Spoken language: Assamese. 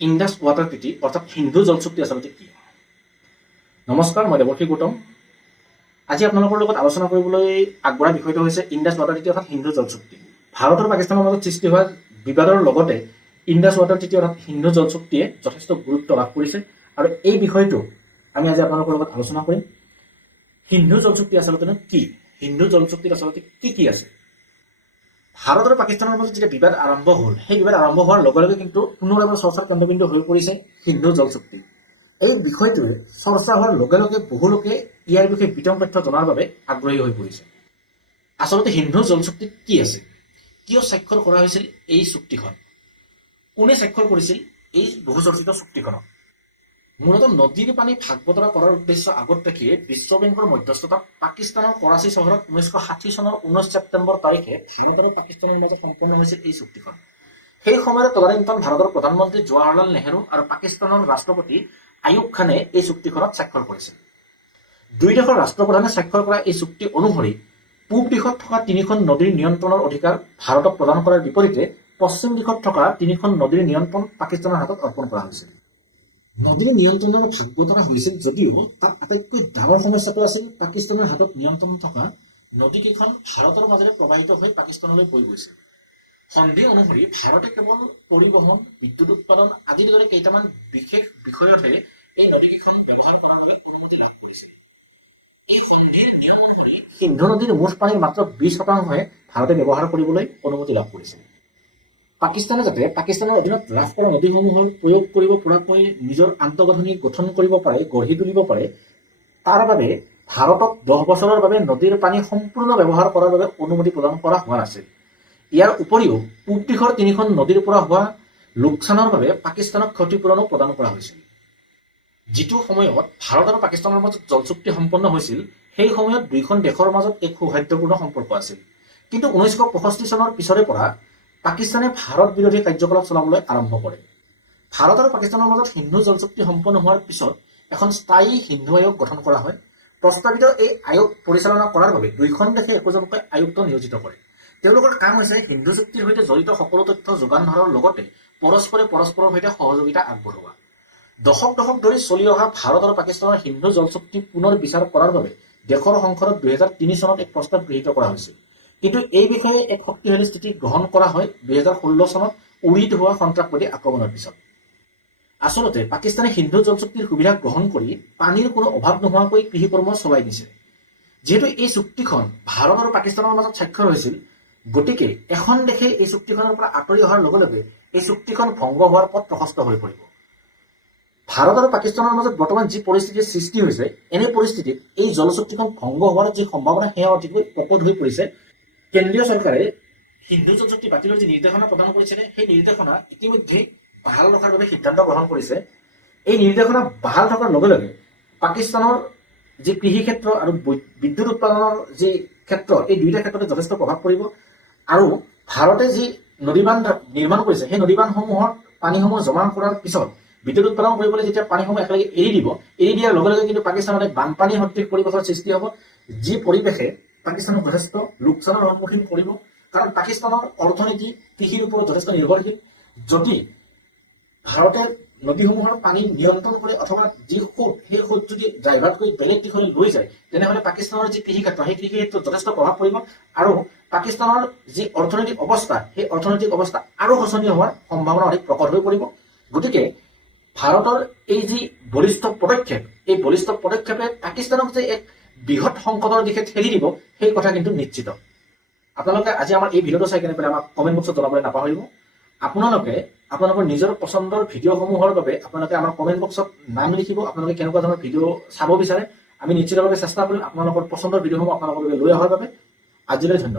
ইণ্ডাছ ৱাটাৰ ট্ৰিটি অৰ্থাৎ সিন্ধু জল চুক্তি আচলতে কি? নমস্কাৰ, মই দেৱশী গৌতম। আজি আপোনালোকৰ লগত আলোচনা কৰিবলৈ আগবঢ়া বিষয়টো হৈছে ইণ্ডাছ ৱাটাৰ ট্ৰিটি অৰ্থাৎ সিন্ধু জল চুক্তি। ভাৰত আৰু পাকিস্তানৰ মাজত সৃষ্টি হোৱা বিবাদৰ লগতে ইণ্ডাছ ৱাটাৰ ট্ৰিটি অৰ্থাৎ সিন্ধু জল চুক্তিয়ে যথেষ্ট গুৰুত্ব লাভ কৰিছে আৰু এই বিষয়টো আমি আজি আপোনালোকৰ লগত আলোচনা কৰিম। সিন্ধু জল চুক্তি আচলতে কি? সিন্ধু জল চুক্তিত আচলতে কি আছে? ভাৰত আৰু পাকিস্তানৰ মাজত যেতিয়া বিবাদ আৰম্ভ হ'ল, সেই বিবাদ আৰম্ভ হোৱাৰ লগে লগে কিন্তু পুনৰ এবাৰ চৰ্চাৰ কেন্দ্ৰবিন্দু হৈ পৰিছে সিন্ধু জল চুক্তি। এই বিষয়টোৱে চৰ্চা হোৱাৰ লগে লগে বহু লোকে ইয়াৰ বিষয়ে বিতং তথ্য জনাৰ বাবে আগ্ৰহী হৈ পৰিছে। আচলতে সিন্ধু জল চুক্তিত কি আছে? কিয় স্বাক্ষৰ কৰা হৈছিল এই চুক্তিখন? কোনে স্বাক্ষৰ কৰিছিল এই বহুচৰ্চিত চুক্তিখনক? মূলতঃ নদীৰ পানী ভাগ বতৰা কৰাৰ উদ্দেশ্য আগত ৰাখিয়ে বিশ্ব বেংকৰ মধ্যস্থতাত পাকিস্তানৰ কৰাচী চহৰত 1960 চনৰ 19 ছেপ্টেম্বৰ তাৰিখে ভাৰত আৰু পাকিস্তানৰ মাজত সম্পন্ন হৈছিল এই চুক্তিখন। সেই সময়ত তদানীন্তন ভাৰতৰ প্ৰধানমন্ত্ৰী জৱাহৰলাল নেহৰু আৰু পাকিস্তানৰ ৰাষ্ট্ৰপতি আয়ুব খানে এই চুক্তিখনত স্বাক্ষৰ কৰিছিল। দুই দেশৰ ৰাষ্ট্ৰপ্ৰধানে স্বাক্ষৰ কৰা এই চুক্তি অনুসৰি পূব দিশত থকা 3খন নদীৰ নিয়ন্ত্ৰণৰ অধিকাৰ ভাৰতক প্ৰদান কৰাৰ বিপৰীতে পশ্চিম দিশত থকা 3খন নদীৰ নিয়ন্ত্ৰণ পাকিস্তানৰ হাতত অৰ্পণ কৰা হৈছিল। নদীৰ নিয়ন্ত্ৰণৰ ভাগ বতৰা হৈছিল যদিও তাত আটাইতকৈ ডাঙৰ সমস্যাটো আছিল পাকিস্তানৰ হাতত নিয়ন্ত্ৰণ থকা নদীকেইখন ভাৰতৰ মাজেৰে প্ৰবাহিত হৈ পাকিস্তানলৈ বৈ গৈছিল। সন্ধি অনুসৰি ভাৰতে কেৱল পৰিবহণ, বিদ্যুৎ উৎপাদন আদিৰ দৰে কেইটামান বিশেষ বিষয়তহে এই নদীকেইখন ব্যৱহাৰ কৰাৰ বাবে অনুমতি লাভ কৰিছিল। এই সন্ধিৰ নিয়ম অনুসৰি সিন্ধু নদীৰ মুঠ পানীৰ মাত্ৰ 20% ভাৰতে ব্যৱহাৰ কৰিবলৈ অনুমতি লাভ কৰিছিল। পাকিস্তানে যাতে পাকিস্তানৰ অধীনত লাভ কৰা নদীসমূহৰ প্ৰয়োগ কৰিব পৰাকৈ নিজৰ আন্তঃগাঁথনি গঠন কৰিব পাৰে, গঢ়ি তুলিব পাৰে, তাৰ বাবে ভাৰতক 10 বছৰৰ বাবে নদীৰ পানী সম্পূৰ্ণ ব্যৱহাৰ কৰাৰ বাবে অনুমতি প্ৰদান কৰা হোৱা নাছিল। ইয়াৰ উপৰিও পূব দিশৰ 3খন নদীৰ পৰা হোৱা লোকচানৰ বাবে পাকিস্তানক ক্ষতিপূৰণো প্ৰদান কৰা হৈছিল। যিটো সময়ত ভাৰত আৰু পাকিস্তানৰ মাজত জল চুক্তি সম্পন্ন হৈছিল, সেই সময়ত দুয়োখন দেশৰ মাজত এক সৌহাৰ্দ্যপূৰ্ণ সম্পৰ্ক আছিল। কিন্তু 1965 চনৰ পিছৰে পৰা পাকিস্তানে ভাৰত বিৰোধী কাৰ্যকলাপ চলাবলৈ আৰম্ভ কৰে। ভাৰত আৰু পাকিস্তানৰ মাজত সিন্ধু জল চুক্তি সম্পন্ন হোৱাৰ পিছত এখন স্থায়ী সিন্ধু আয়োগ গঠন কৰা হয়। প্ৰস্তাৱিত এই আয়োগ পৰিচালনা কৰাৰ বাবে দুয়োখন দেশে একোজনকৈ আয়ুক্ত নিয়োজিত কৰে। তেওঁলোকৰ কাম হৈছে সিন্ধু চুক্তিৰ সৈতে জড়িত সকলো তথ্য যোগান ধৰাৰ লগতে পৰস্পৰৰ সৈতে সহযোগিতা আগবঢ়োৱা। দশক ধৰি চলি অহা ভাৰত আৰু পাকিস্তানৰ সিন্ধু জল চুক্তি পুনৰ বিচাৰ কৰাৰ বাবে দেশৰ সংসদত 2003 চনত এক প্ৰস্তাৱ গৃহীত কৰা হৈছিল। কিন্তু এই বিষয়ে এক শক্তিশালী স্থিতি গ্ৰহণ কৰা হয় 2016 চনত উৰিত হোৱা সন্ত্ৰাসবাদী আক্ৰমণৰ পিছত। আচলতে পাকিস্তানে সিন্ধু জল চুক্তিৰ সুবিধা গ্ৰহণ কৰি পানীৰ কোনো অভাৱ নোহোৱাকৈ কৃষিকৰ্ম চলাই নিছে। যিহেতু এই চুক্তিখন ভাৰত আৰু পাকিস্তানৰ মাজত স্বাক্ষৰ হৈছিল, গতিকে এখন দেশে এই চুক্তিখনৰ পৰা আঁতৰি অহাৰ লগে লগে এই চুক্তিখন ভংগ হোৱাৰ পথ প্ৰশস্ত হৈ পৰিব। ভাৰত আৰু পাকিস্তানৰ মাজত বৰ্তমান যি পৰিস্থিতিৰ সৃষ্টি হৈছে, এনে পৰিস্থিতিত এই জল চুক্তিখন ভংগ হোৱাৰ যি সম্ভাৱনা সেয়া অতিকৈ প্ৰকট হৈ পৰিছে। কেন্দ্ৰীয় চৰকাৰে সিন্ধু জল চুক্তি বাতিলৰ যি নিৰ্দেশনা প্ৰদান কৰিছিলে, সেই নিৰ্দেশনা ইতিমধ্যে বাহাল ৰখাৰ বাবে সিদ্ধান্ত গ্ৰহণ কৰিছে। এই নিৰ্দেশনা বাহাল থকাৰ লগে লগে পাকিস্তানৰ যি কৃষি ক্ষেত্ৰ আৰু বিদ্যুৎ উৎপাদনৰ যি ক্ষেত্ৰ, এই দুয়োটা ক্ষেত্ৰতে যথেষ্ট প্ৰভাৱ পৰিব। আৰু ভাৰতে যি নদীবান্ধ নিৰ্মাণ কৰিছে, সেই নদীবান্ধসমূহৰ পানীসমূহ জমা কৰাৰ পিছত বিদ্যুৎ উৎপাদন কৰিবলৈ যেতিয়া পানীসমূহ একেলগে এৰি দিয়াৰ লগে লগে কিন্তু পাকিস্তানত এক বানপানী সদৃশ পৰিৱেশৰ সৃষ্টি হ'ব, যি পৰিৱেশে পাকিস্তানক যথেষ্ট লোকচানৰ সন্মুখীন কৰিব। কাৰণ পাকিস্তানৰ অৰ্থনীতি কৃষিৰ ওপৰত যথেষ্ট নিৰ্ভৰশীল। যদি ভাৰতে নদীসমূহৰ পানী নিয়ন্ত্ৰণ কৰে অথবা যি সোঁত, সেই সোঁত যদি ডাইভাৰ্ট কৰি বেলেগ দিশলৈ লৈ যায়, তেনেহ'লে পাকিস্তানৰ যি কৃষি ক্ষেত্ৰ, সেই কৃষি ক্ষেত্ৰত যথেষ্ট প্ৰভাৱ পৰিব আৰু পাকিস্তানৰ যি অৰ্থনৈতিক অৱস্থা, সেই অৰ্থনৈতিক অৱস্থা আৰু শোচনীয় হোৱাৰ সম্ভাৱনা অধিক প্ৰকট হৈ পৰিব। গতিকে ভাৰতৰ এই যি বলিষ্ঠ পদক্ষেপ, এই বলিষ্ঠ পদক্ষেপে পাকিস্তানক যে এক বৃহৎ সংকটৰ দিশে ঠেলি দিব, সেই কথা কিন্তু নিশ্চিত। আপোনালোকে আজি আমাৰ এই ভিডিঅ'টো চাই কেনে পেলাই আমাক কমেণ্ট বক্সত জনাবলৈ নাপাহৰিব। আপোনালোকে আপোনালোকৰ নিজৰ পচন্দৰ ভিডিঅ'সমূহৰ বাবে আপোনালোকে আমাৰ কমেণ্ট বক্সত নাম লিখিব। আপোনালোকে কেনেকুৱা ধৰণৰ ভিডিঅ' চাব বিচাৰে, আমি নিশ্চিতভাৱে চেষ্টা কৰিম আপোনালোকৰ পচন্দৰ ভিডিঅ'সমূহ আপোনালোকৰ লৈ অহাৰ বাবে। আজিলৈ ধন্যবাদ।